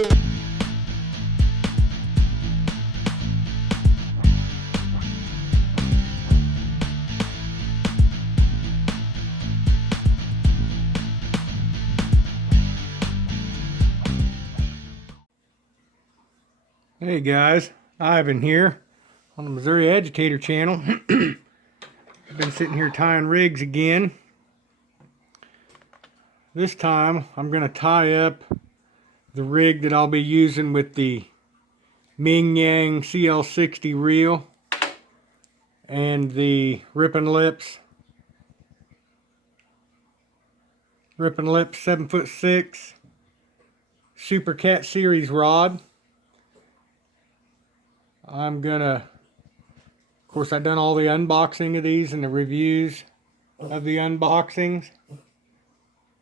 Hey guys, Ivan here on the Missouri Agitator channel. I've been sitting here tying rigs again. This time I'm going to tie up the rig that I'll be using with the Ming Yang CL60 reel and the Rippin' Lips 7'6" Super Cat Series rod. Of course, I've done all the unboxing of these and the reviews of the unboxings.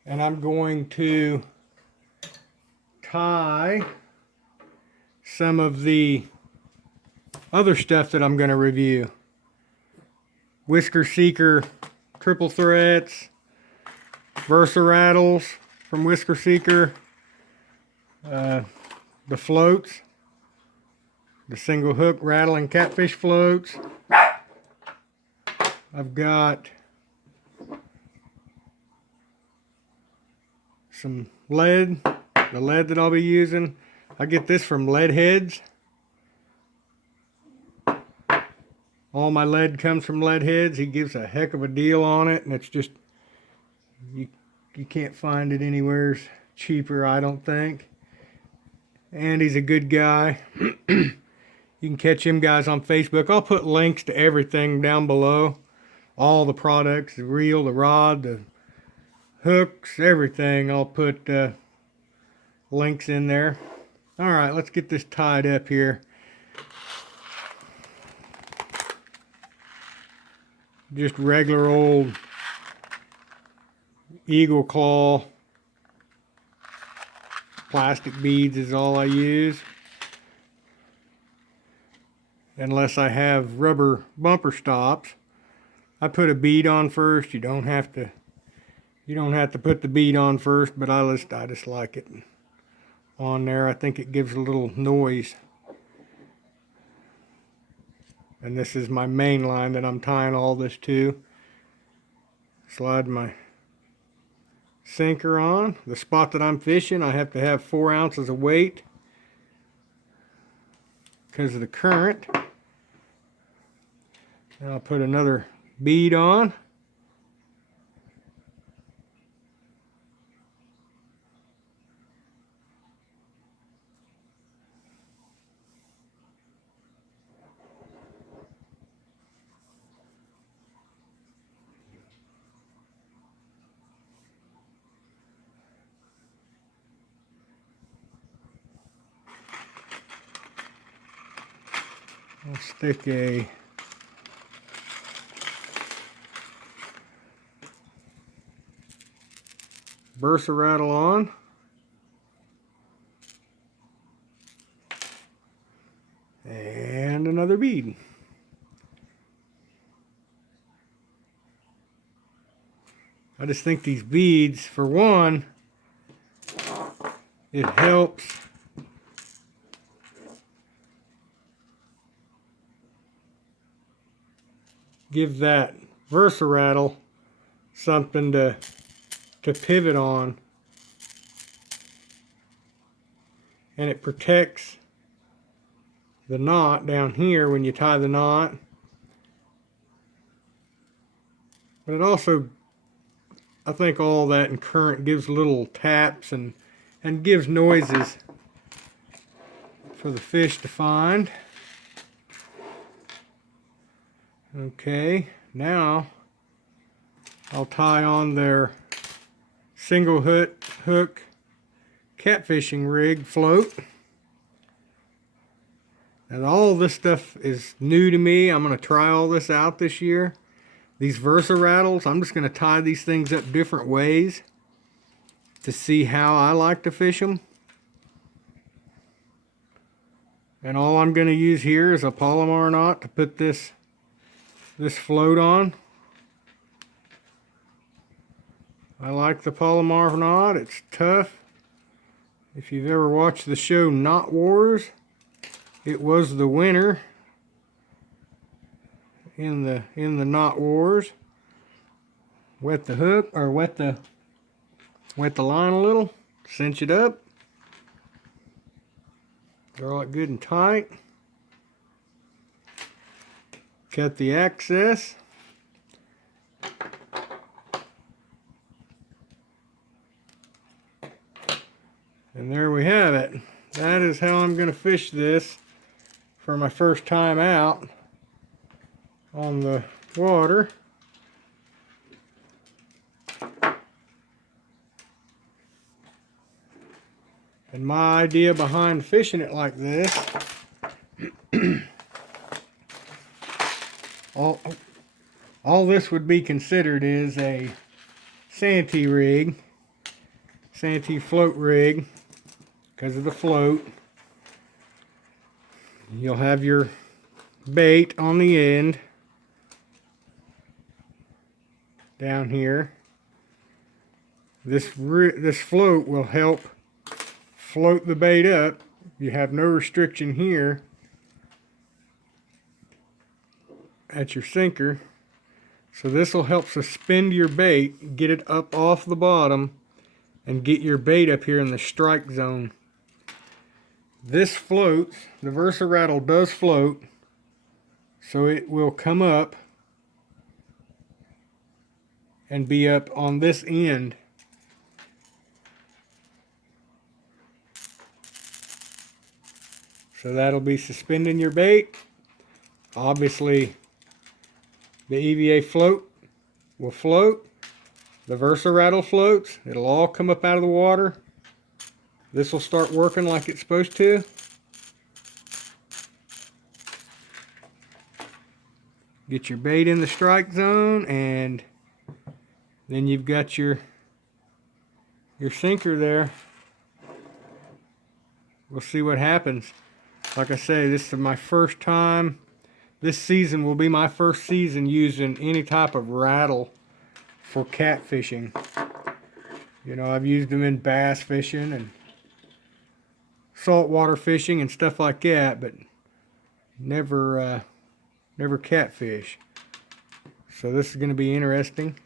And I'm going to tie some of the other stuff that I'm going to review. Whisker Seeker triple threads, Versa rattles from Whisker Seeker, the floats, the single hook rattling catfish floats. I've got some lead, the lead that I'll be using. I get this from Lead Heads. All my lead comes from Lead Heads. He gives a heck of a deal on it, and it's just, you can't find it anywhere cheaper, I don't think. And he's a good guy. You can catch him guys on Facebook. I'll put links to everything down below. All the products, the reel, the rod, the hooks, everything. I'll put links in there. Alright, let's get this tied up here. Just regular old eagle claw plastic beads is all I use. Unless I have rubber bumper stops. I put a bead on first. You don't have to put the bead on first, but I just like it on there. I think it gives a little noise. And this is my main line that I'm tying all this to. Slide my sinker on. The spot that I'm fishing, I have to have 4 ounces of weight because of the current. And I'll put another bead on. I'll stick a Versa rattle on. And another bead. I just think these beads, for one, it helps give that Versa rattle something to pivot on, and it protects the knot down here when you tie the knot, but it also, I think all that and current gives little taps and gives noises for the fish to find. Okay, now I'll tie on their single hook catfishing rig float. And all this stuff is new to me. I'm going to try all this out this year. These Versa rattles, I'm just going to tie these things up different ways to see how I like to fish them. And all I'm going to use here is a Palomar knot to put this float on. I like the Palomar knot. It's tough. If you've ever watched the show Knot Wars, it was the winner in the Knot Wars. Wet the hook, or wet the line a little, cinch it up, draw it good and tight, cut the excess, and there we have it. That is how I'm going to fish this for my first time out on the water. And my idea behind fishing it like this, all this would be considered is a Santee rig, Santee float rig, because of the float. You'll have your bait on the end down here. This float will help float the bait up. You have no restriction here at your sinker. So this will help suspend your bait, get it up off the bottom, and get your bait up here in the strike zone. This floats, the Versa-Rattle does float, so it will come up and be up on this end. So that'll be suspending your bait. Obviously, the EVA float will float. The Versa-Rattle floats. It'll all come up out of the water. This will start working like it's supposed to. Get your bait in the strike zone, and then you've got your sinker there. We'll see what happens. Like I say, this is my first time. This season will be my first season using any type of rattle for catfishing. You know, I've used them in bass fishing and saltwater fishing and stuff like that, but never catfish. So this is going to be interesting.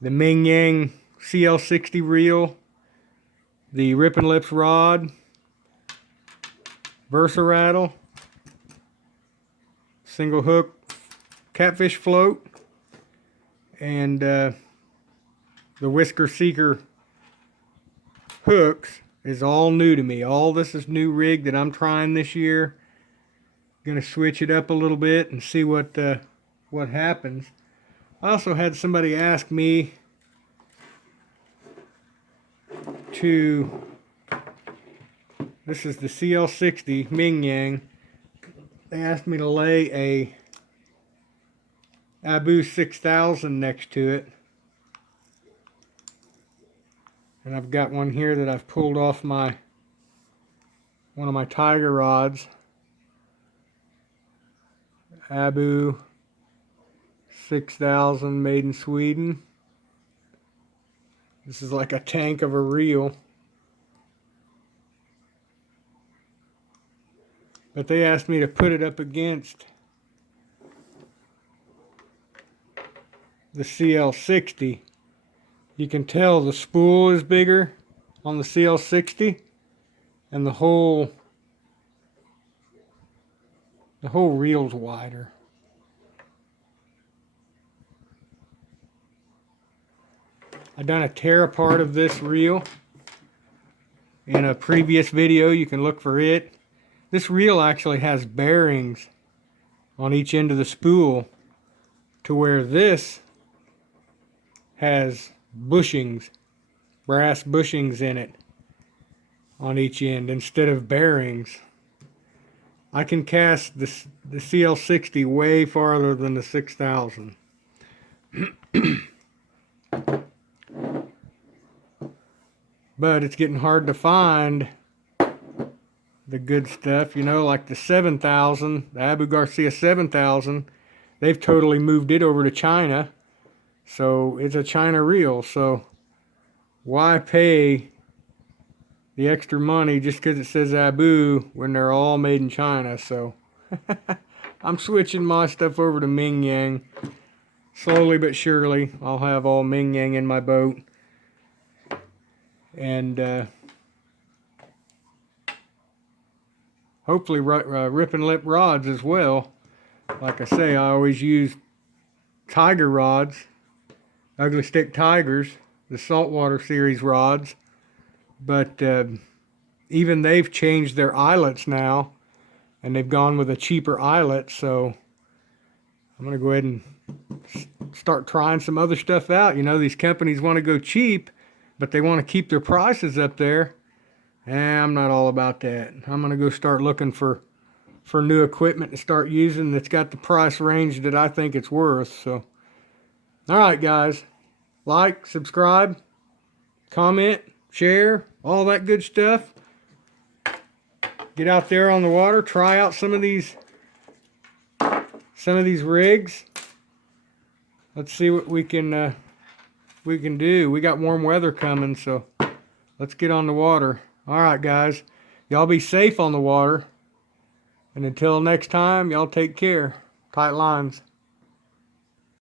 The Ming Yang CL60 reel, the Rippin' Lips rod, Versa-Rattle, single hook catfish float, and the Whisker Seeker hooks is all new to me. All this is new rig that I'm trying this year. Gonna switch it up a little bit and see what happens. I also had somebody ask me to, this is the CL60 Ming Yang. They asked me to lay a Abu 6000 next to it. And I've got one here that I've pulled off one of my Tiger rods. Abu 6000 made in Sweden. This is like a tank of a reel. But they asked me to put it up against the CL60. You can tell the spool is bigger on the CL60, and the whole reel's wider. I done a tear apart of this reel in a previous video. You can look for it. This reel actually has bearings on each end of the spool, to where this has bushings, brass bushings in it on each end instead of bearings. I can cast the CL60 way farther than the 6000. But it's getting hard to find the good stuff, you know, like the 7000, the Abu Garcia 7000. They've totally moved it over to China, so it's a China reel. So why pay the extra money just because it says Abu when they're all made in China. So I'm switching my stuff over to Ming Yang. Slowly but surely, I'll have all Ming Yang in my boat. And hopefully rip and lip rods as well. Like I say, I always use Tiger rods, Ugly Stick Tigers, the saltwater series rods. But even they've changed their eyelets now, and they've gone with a cheaper eyelet. So I'm going to go ahead and start trying some other stuff out. You know, these companies want to go cheap, but they want to keep their prices up there. And I'm not all about that. I'm going to go start looking for new equipment to start using that's got the price range that I think it's worth. So, all right, guys. Like, subscribe, comment, share, all that good stuff. Get out there on the water. Try out some of these rigs. Let's see what we can do. We got warm weather coming, so let's get on the water. All right, guys. Y'all be safe on the water. And until next time, y'all take care. Tight lines.